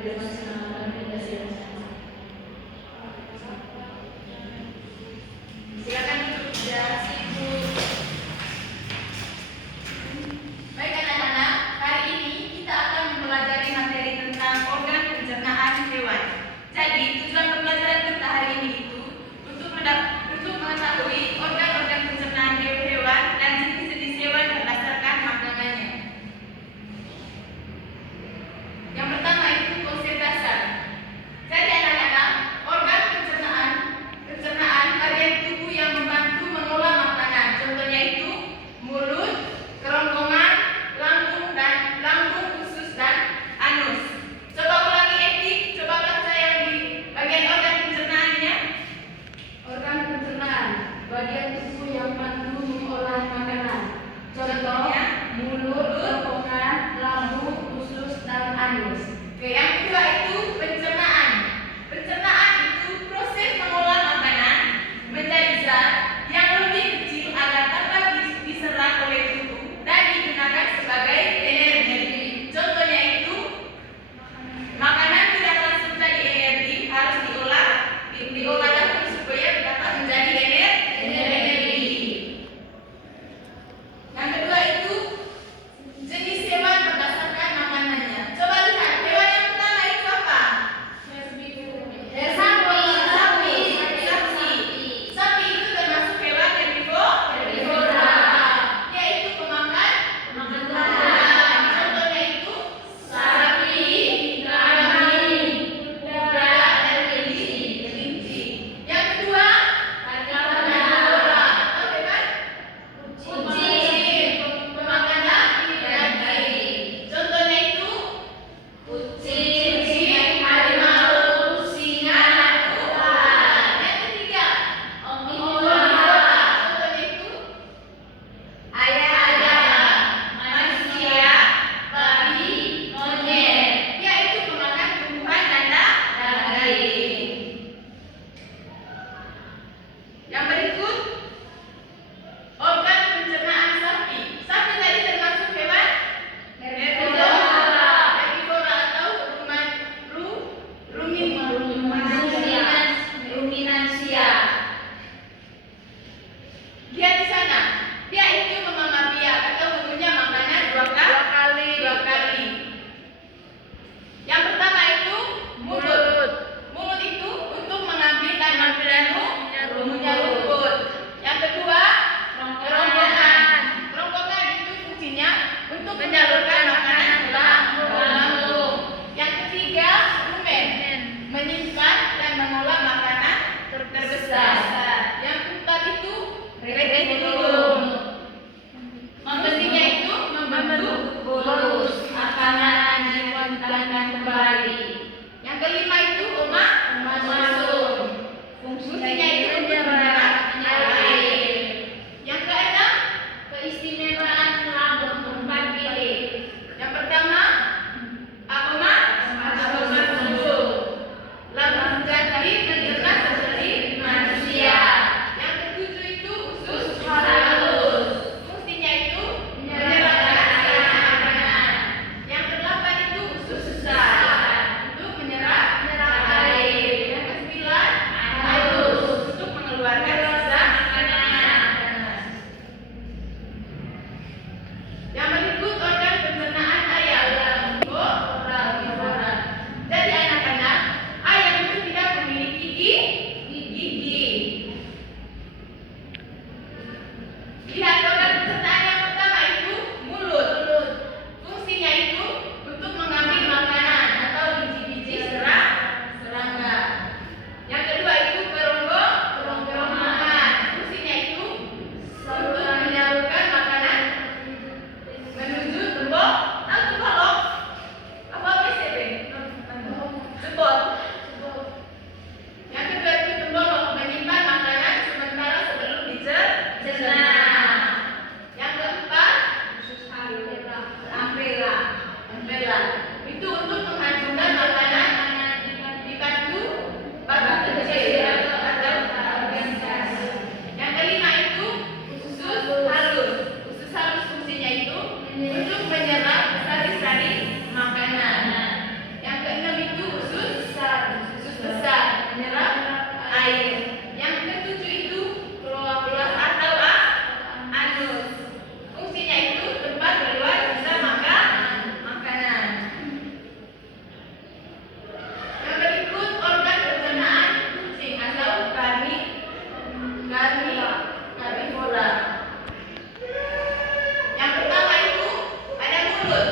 Silakan duduk ya, Ibu. Baik anak-anak, hari ini kita akan mempelajari materi tentang organ pencernaan hewan. Jadi tujuan pembelajaran kita hari ini itu untuk mengetahui organ-organ pencernaan hewan dan jenis-jenis hewan berdasarkan makanannya. Yang pertama itu konsep dasar. Jadi anak-anak, organ pencernaan bagian tubuh yang membantu mengolah makanan. Contohnya itu mulut, kerongkongan, lambung, usus dan anus. Coba ulangi Etik, coba baca yang di bagian organ pencernaannya. Organ pencernaan, bagian tubuh yang membantu mengolah makanan. Contohnya mulut, kerongkongan, lambung, usus dan anus. Oke, yang kedua itu pencernaan. Pencernaan itu proses mengolah makanan menjadi zat yang lebih kecil agar dapat diserap oleh tubuh dan digunakan sebagai energi. Contohnya itu makanan tidak langsung jadi energi, harus diolah dahulu supaya dapat menjadi energi. Yang kedua itu jenis hewan berdasarkan makanannya. Coba lihat, hewan yang pertama itu apa? Sapi itu termasuk hewan herbivora. Dia itu pemakan tumbuhan. Contohnya itu sapi, kambing, kuda, dan kelinci. Yang kedua, karnivora atau hewan kucing, pemakan daging. Contohnya itu kucing, harimau, singa, dan ular. Yang ketiga, omnivora. Contohnya itu ayam, manusia, babi, monyet. Dia itu pemakan tumbuhan dan daging. Yang berikut, organ pencernaan sapi. Sapi tadi termasuk hewan herbivora atau ruminansia. Lihat di sana, dia itu memamah biak atau mengunyah makanan dua kali. Yang pertama itu mulut. Mulut itu untuk mengambil dan mengunyah rumput. Yang kedua, kerongkongan. Kerongkongan itu fungsinya untuk menyalurkan makanan ke lambung. Yang ketiga, rumen, menyimpan dan mengolah makanan terbesar. Yang keempat itu retikulum, membentuknya itu membentuk bolus makanan dilanjutkan kembali. Yang kelima itu omasum, fungsinya itu untuk menyerap air. Yang keenam, keistimewaan lambung tempat bilik. Yang pertama, omasum, lambung jadi mencerna seperti manusia. Yang ketujuh itu usus halus, fungsinya itu menyerap makanan. Yang kedelapan itu usus besar untuk menyerap air. Yang kesembilan halus untuk mengeluarkan air. Yang ketujuh itu kloak atau anus. Fungsinya itu tempat keluar sisa makanan. Yang berikut organ pencernaan kucing atau karnivora. Yang pertama itu ada mulut.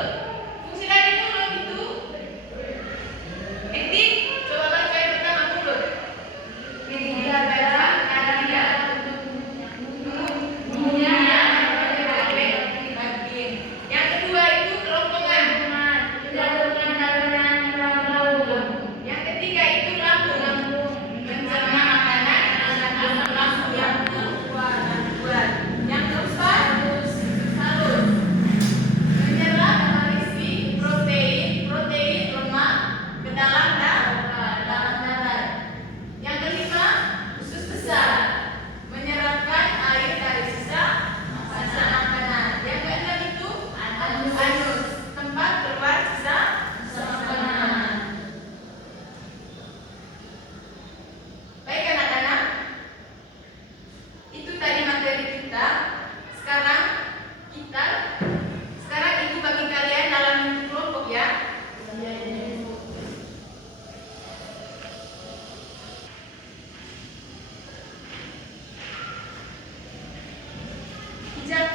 Fungsi dari mulut itu aktif. Coba baca yang pertama, mulut. Tidak ada karena yang kedua itu kerongkongan. Yang ketiga itu lambung. Mencerna makanan asam lambung yang kuat. Yang keempat salur. Menyerap berisi protein lemak ke dalam darah. Yang kelima usus besar. Menyerapkan air dari sisa makanan. Yang keenam itu anus. Tempat keluar sisa makanan. Baik anak-anak, itu tadi materi kita. Sekarang ibu bagi kalian dalam bentuk kelompok ya. Hijab.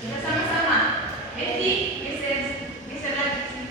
Kita sama-sama. Eti, geser lagi sini.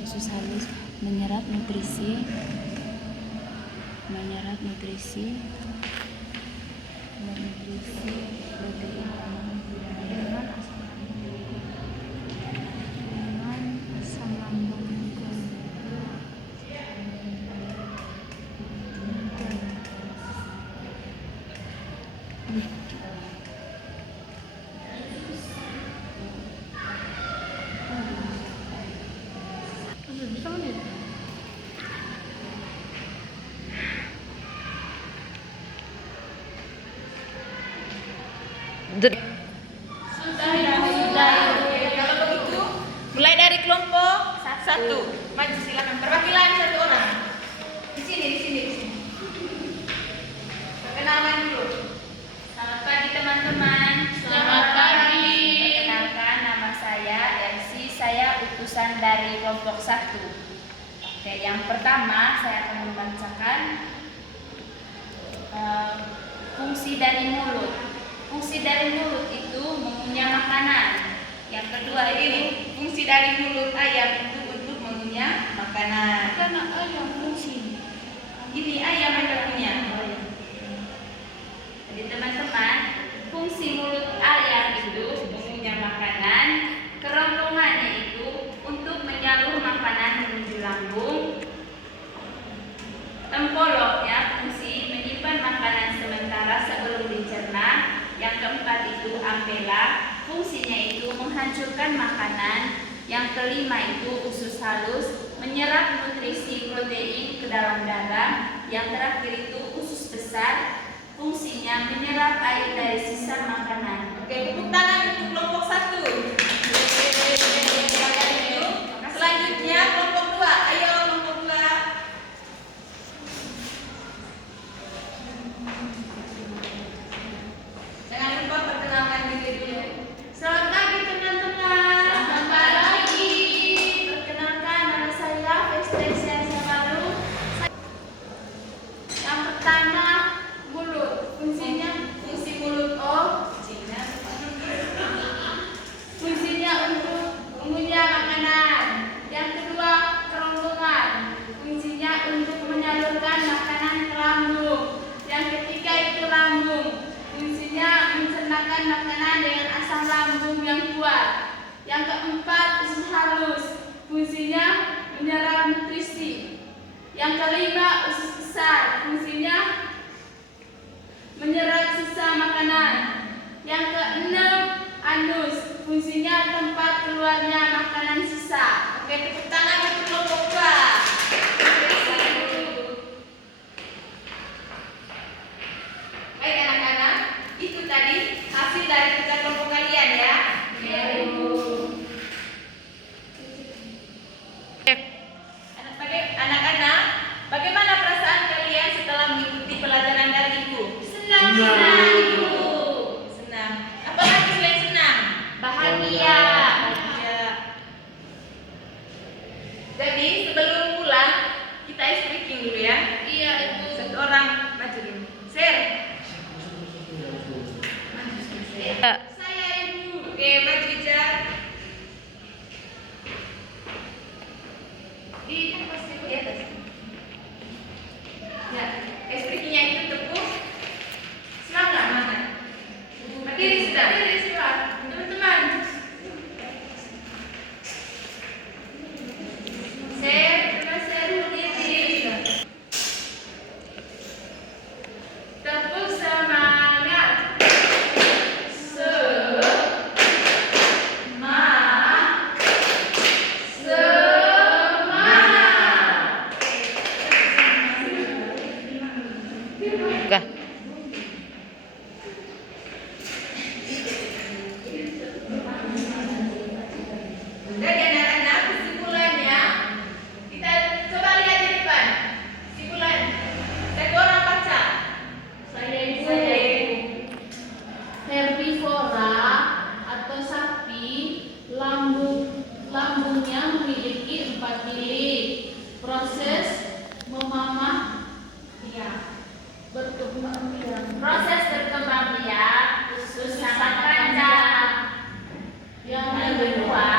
Usus halus menyerap nutrisi protein dengan asam lambung Sudah. Oke, kalau begitu mulai dari kelompok satu. Maju silakan. Perwakilan satu orang. Di sini. Perkenalan dulu. Selamat pagi teman-teman. Selamat pagi. Perkenalkan, nama saya Elsie. Saya utusan dari kelompok 1. Oke, yang pertama saya akan membacakan fungsi dari mulut. Fungsi dari mulut itu mengunyah makanan. Yang kedua ini fungsi dari mulut ayam itu untuk mengunyah makanan. Karena ayam fungsi. Ini ayam ada punya. Jadi teman-teman, fungsi mulut ayam itu mengunyah makanan. Kerongkongannya itu untuk menyalur makanan menuju lambung. Tempoloknya fungsi menyimpan makanan sementara sebelum dicerna. Yang keempat itu ampela, fungsinya itu menghancurkan makanan. Yang kelima itu usus halus, menyerap nutrisi protein ke dalam darah. Yang terakhir itu usus besar, fungsinya menyerap air dari sisa makanan. Oke, tepuk tangan untuk kelompok 1. Selanjutnya kelompok 2. Ayo kelompok 2. Jangan lupa perkenalkan diri dulu. Selamat pagi teman-teman. Selamat pagi. Perkenalkan, nama saya Festesia Sabaru. Yang pertama, mulut. Fungsi mulut Fungsinya untuk mengunyah makanan. Yang kedua, kerongkongan. Fungsinya untuk menyalurkan makanan ke lambung. Yang ketiga itu lambung. Fungsinya mencernahkan makanan dengan asam lambung yang kuat. Yang keempat, usus halus. Fungsinya menyerap nutrisi. Yang kelima, usus besar. Fungsinya menyerap sisa makanan. Yang keenam, anus. Fungsinya tempat keluarnya makanan sisa. Oke, tepuk tangan untuk kelompok 2. Baik anak-anak, itu tadi hasil dari kerja kelompok kalian ya. Anak-anak, bagaimana perasaan kalian setelah mengikuti pelajaran dari Ibu? Senang. Senang. Apalagi selain senang? Bahagia. Ya. Jadi sebelum pulang kita ice breaking dulu ya. Iya, Ibu. Satu orang maju dulu. Share. Saya Ibu. Oke, maju Jar. Di atas. Ya, ice breakingnya itu tepuk. Semangat. Berdiri sudah. Teman-teman. Share diri. Tepuk semangat. Jadi anak-anak, kesimpulannya kita coba lihat di depan. Kesimpulan. Satu orang baca. Saya Ibu. Herbivora atau sapi, lambungnya memiliki 4 bilik. Proses memamah berkembang biak. Proses berkembang biak usus sangat panjang. Yang kedua,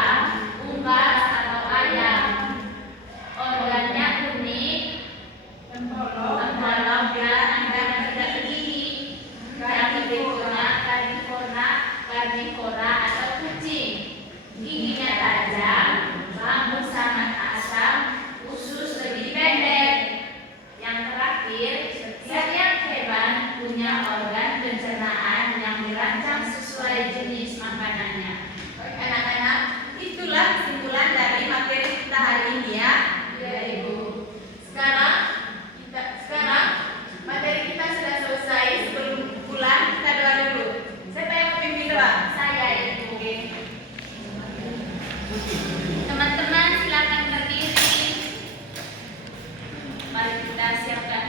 unggas atau ayam. Organnya unik, terdalam dan tidak gigi. Karnivora atau kucing. Giginya tajam, lambung sangat asam, usus lebih pendek. Yang terakhir, setiap hewan punya organ pencernaan yang dirancang sesuai jenis makanannya. Baik, anak-anak, itulah kesimpulan dari materi kita hari ini ya. Ya Ibu. Sekarang materi kita sudah selesai. Sebelum pulang kita doa dulu. Siapa yang memimpin doa? Saya Ibu. Teman-teman silakan berdiri. Mari kita siapkan